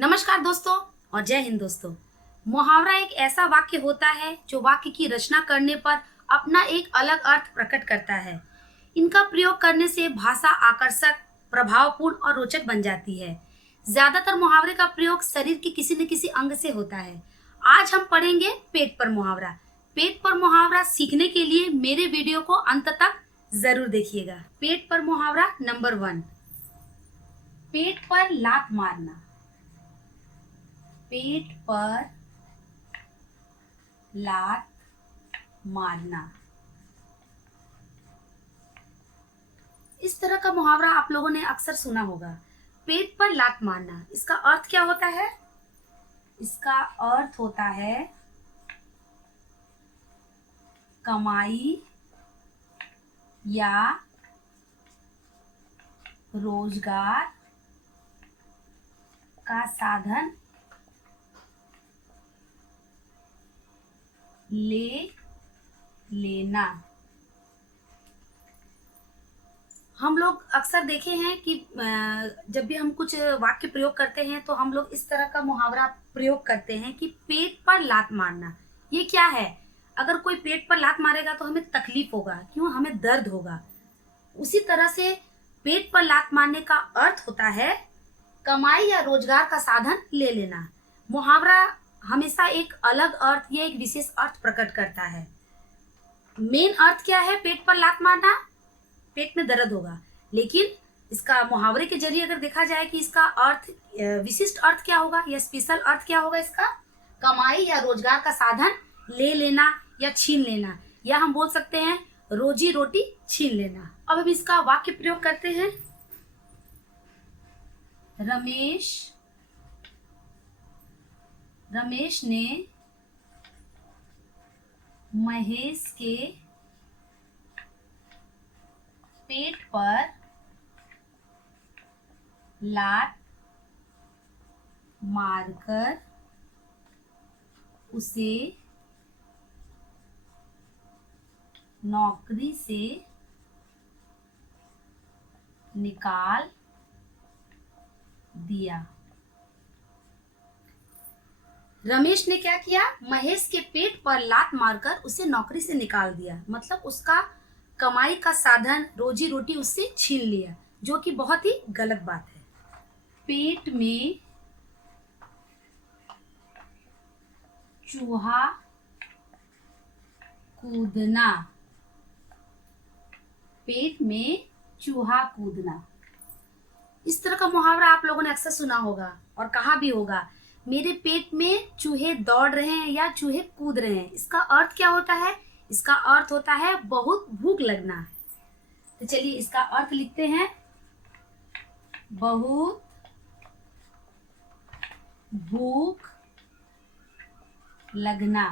नमस्कार दोस्तों और जय हिंद दोस्तों। मुहावरा एक ऐसा वाक्य होता है जो वाक्य की रचना करने पर अपना एक अलग अर्थ प्रकट करता है। इनका प्रयोग करने से भाषा आकर्षक, प्रभावपूर्ण और रोचक बन जाती है। ज्यादातर मुहावरे का प्रयोग शरीर के किसी न किसी अंग से होता है। आज हम पढ़ेंगे पेट पर मुहावरा। पेट पर मुहावरा सीखने के लिए मेरे वीडियो को अंत तक जरूर देखिएगा। पेट पर मुहावरा नंबर 1, पेट पर लात मारना। पेट पर लात मारना, इस तरह का मुहावरा आप लोगों ने अक्सर सुना होगा। पेट पर लात मारना, इसका अर्थ क्या होता है? इसका अर्थ होता है कमाई या रोजगार का साधन ले लेना। हम लोग अक्सर देखे हैं कि जब भी हम कुछ वाक्य प्रयोग करते हैं तो हम लोग इस तरह का मुहावरा प्रयोग करते हैं कि पेट पर लात मारना। ये क्या है? अगर कोई पेट पर लात मारेगा तो हमें तकलीफ होगा, क्यों? हमें दर्द होगा। उसी तरह से पेट पर लात मारने का अर्थ होता है कमाई या रोजगार का साधन ले लेना। मुहावरा हमेशा एक अलग अर्थ या एक विशेष अर्थ प्रकट करता है। मेन अर्थ क्या है? पेट पर लात मारना, पेट में दर्द होगा। लेकिन इसका मुहावरे के जरिए अगर देखा जाए कि इसका अर्थ, विशिष्ट अर्थ क्या होगा या स्पेशल अर्थ क्या होगा इसका? कमाई या रोजगार का साधन ले लेना या छीन लेना, या हम बोल सकते हैं रोजी रोटी छीन लेना। अब हम इसका वाक्य प्रयोग करते हैं। रमेश ने महेश के पेट पर लात मारकर उसे नौकरी से निकाल दिया। रमेश ने क्या किया? महेश के पेट पर लात मारकर उसे नौकरी से निकाल दिया, मतलब उसका कमाई का साधन, रोजी रोटी उससे छीन लिया, जो कि बहुत ही गलत बात है। पेट में चूहा कूदना। पेट में चूहा कूदना, इस तरह का मुहावरा आप लोगों ने अक्सर सुना होगा और कहा भी होगा, मेरे पेट में चूहे दौड़ रहे हैं या चूहे कूद रहे हैं। इसका अर्थ क्या होता है? इसका अर्थ होता है बहुत भूख लगना। तो चलिए इसका अर्थ लिखते हैं, बहुत भूख लगना।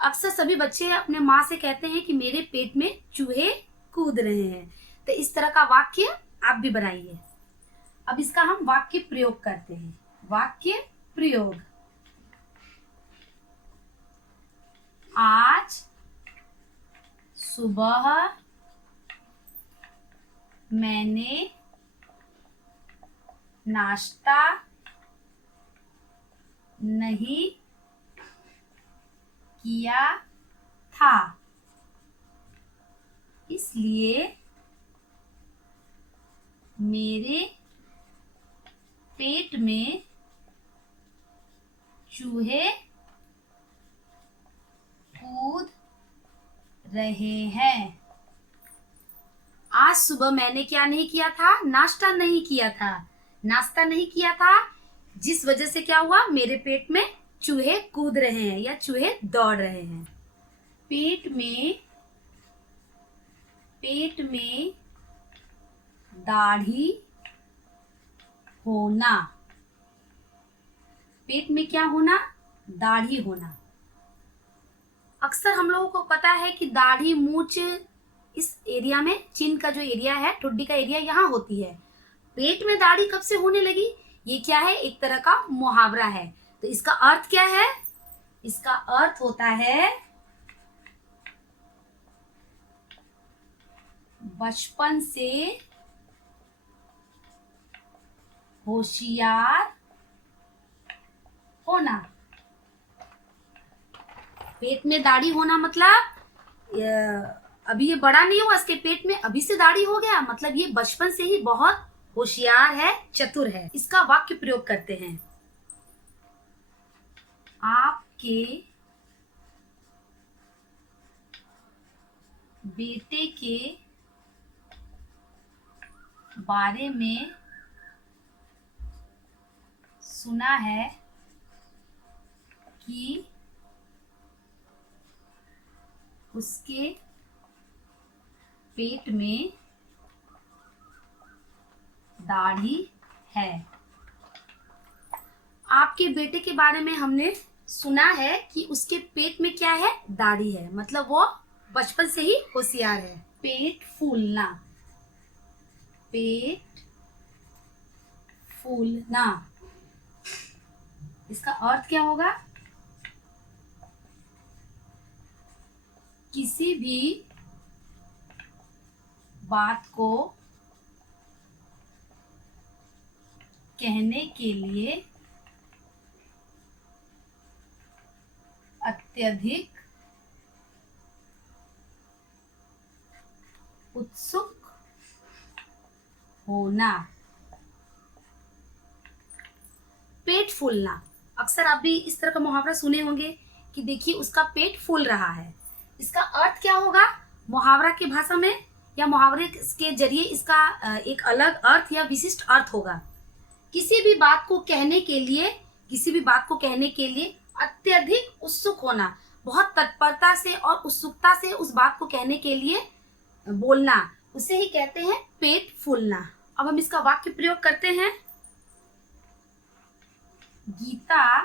अक्सर सभी बच्चे अपने माँ से कहते हैं कि मेरे पेट में चूहे कूद रहे हैं। तो इस तरह का वाक्य आप भी बनाइए। अब इसका हम वाक्य प्रयोग करते हैं। वाक्य प्रयोग, आज सुबह मैंने नाश्ता नहीं किया था, इसलिए मेरे पेट में चूहे कूद रहे हैं। आज सुबह मैंने क्या नहीं किया था? नाश्ता नहीं किया था। नाश्ता नहीं किया था, जिस वजह से क्या हुआ? मेरे पेट में चूहे कूद रहे हैं या चूहे दौड़ रहे हैं। पेट में दाढ़ी होना। पेट में क्या होना? दाढ़ी होना। अक्सर हम लोगों को पता है कि दाढ़ी, मूंछ इस एरिया में, चिन का जो एरिया है, ठुड्डी का एरिया, यहाँ होती है। पेट में दाढ़ी कब से होने लगी? ये क्या है? एक तरह का मुहावरा है। तो इसका अर्थ क्या है? इसका अर्थ होता है बचपन से होशियार होना। पेट में दाढ़ी होना मतलब अभी ये बड़ा नहीं हुआ, इसके पेट में अभी से दाढ़ी हो गया, मतलब ये बचपन से ही बहुत होशियार है, चतुर है। इसका वाक्य प्रयोग करते हैं। आपके बेटे के बारे में सुना है कि उसके पेट में दाढ़ी है। आपके बेटे के बारे में हमने सुना है कि उसके पेट में क्या है, दाढ़ी है, मतलब वो बचपन से ही होशियार है। पेट फूलना, पेट फूलना, इसका अर्थ क्या होगा? किसी भी बात को कहने के लिए अत्यधिक उत्सुक होना। पेट फूलना, अक्सर आप भी इस तरह का मुहावरा सुने होंगे कि देखिए उसका पेट फूल रहा है। इसका अर्थ क्या होगा? मुहावरा की भाषा में या मुहावरे के जरिए इसका एक अलग अर्थ या विशिष्ट अर्थ होगा। किसी भी बात को कहने के लिए, किसी भी बात को कहने के लिए अत्यधिक उत्सुक होना, बहुत तत्परता से और उत्सुकता से उस बात को कहने के लिए बोलना, उसे ही कहते हैं पेट फूलना। अब हम इसका वाक्य प्रयोग करते हैं। गीता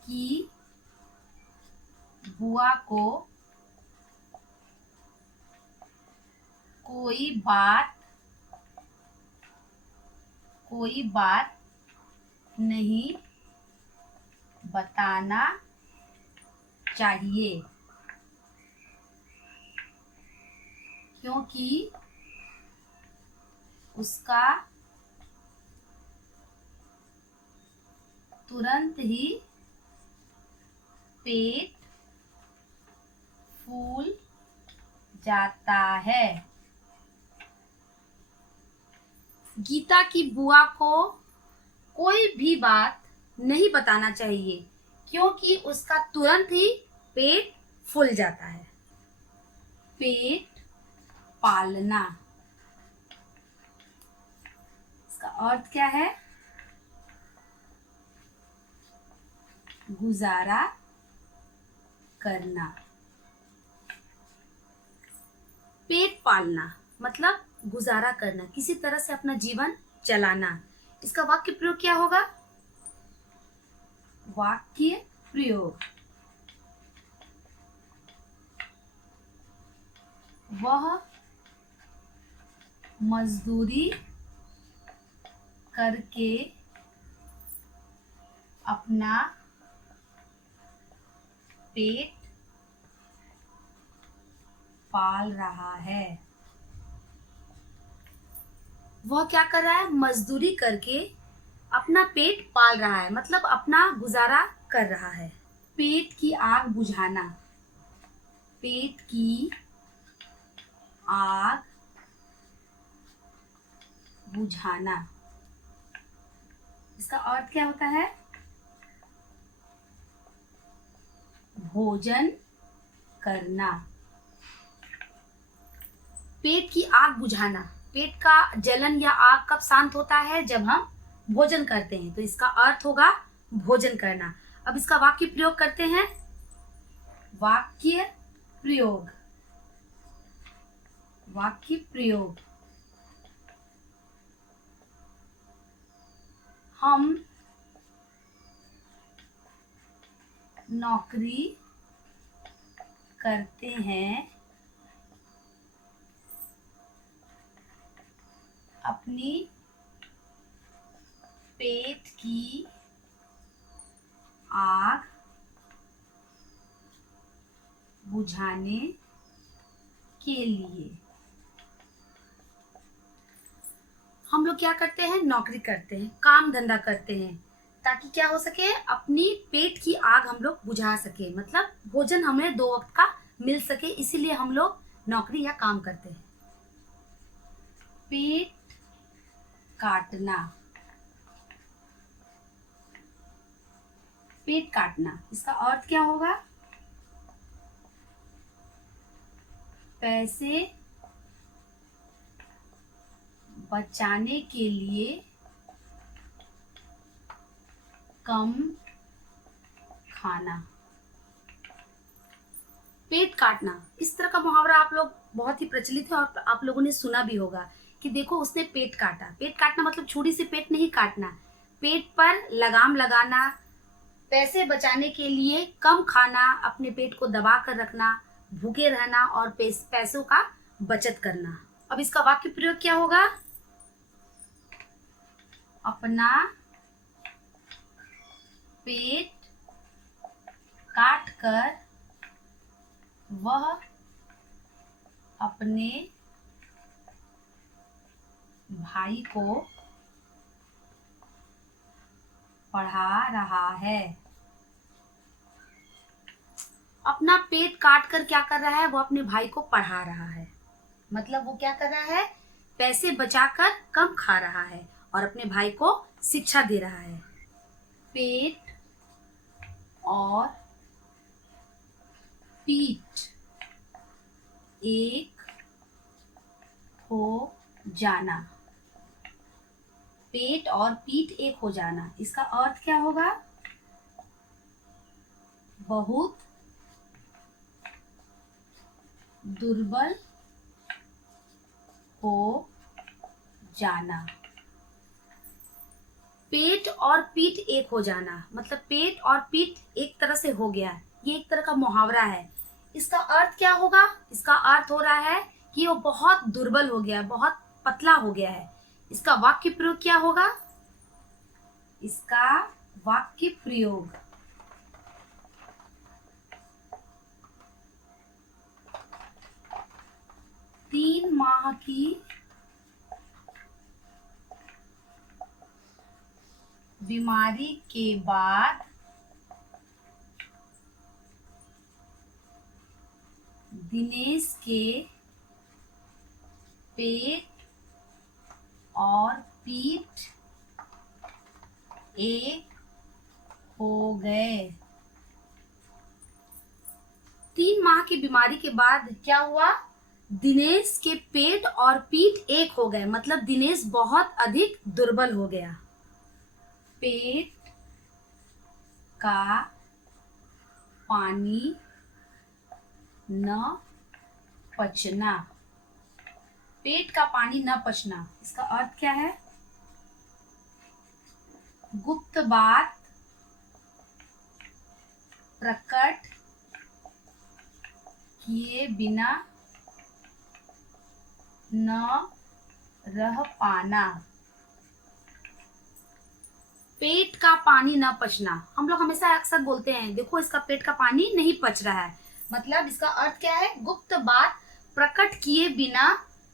की बुआ को कोई बात नहीं बताना चाहिए, क्योंकि उसका तुरंत ही पेट फूल जाता है। गीता की बुआ को कोई भी बात नहीं बताना चाहिए, क्योंकि उसका तुरंत ही पेट फूल जाता है। पेट पालना, इसका अर्थ क्या है? गुजारा करना। पेट पालना मतलब गुजारा करना, किसी तरह से अपना जीवन चलाना। इसका वाक्य प्रयोग क्या होगा? वाक्य प्रयोग, वह मजदूरी करके अपना पेट पाल रहा है। वह क्या कर रहा है? मजदूरी करके अपना पेट पाल रहा है, मतलब अपना गुजारा कर रहा है। पेट की आग बुझाना, पेट की आग बुझाना, इसका अर्थ क्या होता है? भोजन करना। पेट की आग बुझाना, पेट का जलन या आग कब शांत होता है? जब हम भोजन करते हैं, तो इसका अर्थ होगा भोजन करना। अब इसका वाक्य प्रयोग करते हैं। वाक्य प्रयोग, वाक्य प्रयोग, हम नौकरी करते हैं, अपनी पेट की आग बुझाने के लिए। हम लोग क्या करते हैं, नौकरी करते हैं, काम धंधा करते हैं, ताकि क्या हो सके, अपनी पेट की आग हम लोग बुझा सके, मतलब भोजन हमें 2 वक्त का मिल सके, इसीलिए हम लोग नौकरी या काम करते हैं। पेट काटना, पेट काटना, इसका अर्थ क्या होगा? पैसे बचाने के लिए कम खाना। पेट काटना, इस तरह का मुहावरा आप लोग बहुत ही प्रचलित है और आप लोगों ने सुना भी होगा कि देखो उसने पेट काटा। पेट काटना मतलब छुरी से पेट नहीं काटना, पेट पर लगाम लगाना, पैसे बचाने के लिए कम खाना, अपने पेट को दबा कर रखना, भूखे रहना और पैसों का बचत करना। अब इसका वाक्य प्रयोग क्या होगा? अपना पेट काट कर वह अपने भाई को पढ़ा रहा है। अपना पेट काट कर क्या कर रहा है? वो अपने भाई को पढ़ा रहा है। मतलब वो क्या कर रहा है? पैसे बचाकर कम खा रहा है और अपने भाई को शिक्षा दे रहा है। पेट और पीठ एक हो जाना, पेट और पीठ एक हो जाना, इसका अर्थ क्या होगा? बहुत दुर्बल हो जाना। पेट और पीठ एक हो जाना मतलब पेट और पीठ एक तरह से हो गया, ये एक तरह का मुहावरा है। इसका अर्थ क्या होगा? इसका अर्थ हो रहा है कि वो बहुत दुर्बल हो गया, बहुत पतला हो गया है। इसका वाक्य प्रयोग क्या होगा? इसका वाक्य प्रयोग 3 माह की बीमारी के बाद दिनेश के पेट और पीठ एक हो गए। 3 माह की बीमारी के बाद क्या हुआ? दिनेश के पेट और पीठ एक हो गए, मतलब दिनेश बहुत अधिक दुर्बल हो गया। पेट का पानी न पचना, पेट का पानी न पचना, इसका अर्थ क्या है? गुप्त बात प्रकट किए बिना न रह पाना। पेट का पानी न पचना, हम लोग हमेशा अक्सर बोलते हैं देखो इसका पेट का पानी नहीं पच रहा है, मतलब इसका अर्थ क्या है? गुप्त बात प्रकट किए बिना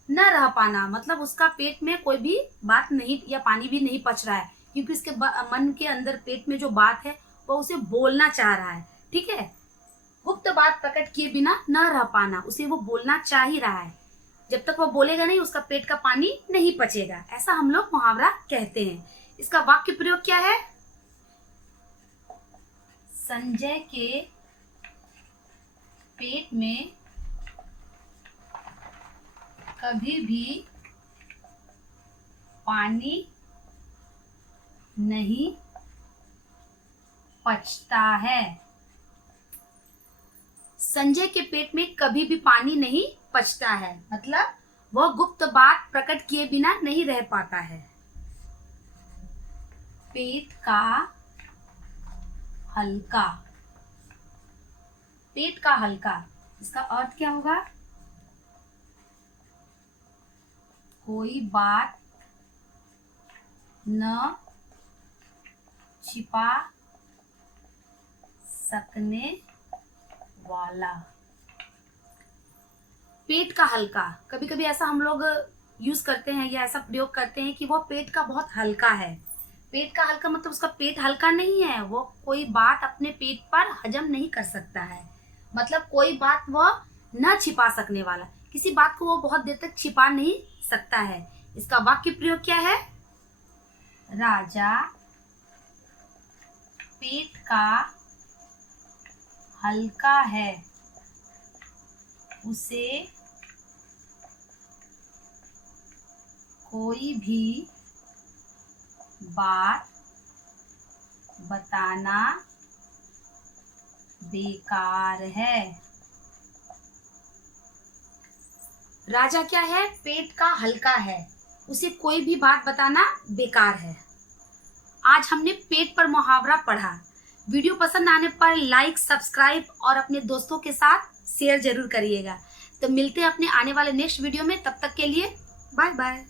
न रह पाना, मतलब उसका पेट में कोई भी बात नहीं या पानी भी नहीं पच रहा है, क्योंकि उसके मन के अंदर पेट में जो बात है वो उसे बोलना चाह रहा है। ठीक है, गुप्त बात प्रकट किए बिना न रह पाना, उसे वो बोलना चाह ही रहा है, जब तक वो बोलेगा नहीं उसका पेट का पानी नहीं पचेगा, ऐसा हम लोग मुहावरा कहते हैं। इसका वाक्य प्रयोग क्या है? संजय के पेट में कभी भी पानी नहीं पचता है। संजय के पेट में कभी भी पानी नहीं पचता है, मतलब वह गुप्त बात प्रकट किए बिना नहीं रह पाता है। पेट का हल्का, पेट का हल्का, इसका अर्थ क्या होगा? कोई बात न छिपा सकने वाला। पेट का हल्का, कभी कभी ऐसा हम लोग यूज करते हैं या ऐसा प्रयोग करते हैं कि वो पेट का बहुत हल्का है। पेट का हल्का मतलब उसका पेट हल्का नहीं है, वो कोई बात अपने पेट पर हजम नहीं कर सकता है। मतलब कोई बात वह न छिपा सकने वाला, किसी बात को वो बहुत देर तक छिपा नहीं सकता है। इसका वाक्य प्रयोग क्या है? राजा पेट का हल्का है, उसे कोई भी बात बताना बेकार है। राजा क्या है? पेट का हल्का है, उसे कोई भी बात बताना बेकार है। आज हमने पेट पर मुहावरा पढ़ा। वीडियो पसंद आने पर लाइक, सब्सक्राइब और अपने दोस्तों के साथ शेयर जरूर करिएगा। तो मिलते हैं अपने आने वाले नेक्स्ट वीडियो में, तब तक के लिए बाय बाय।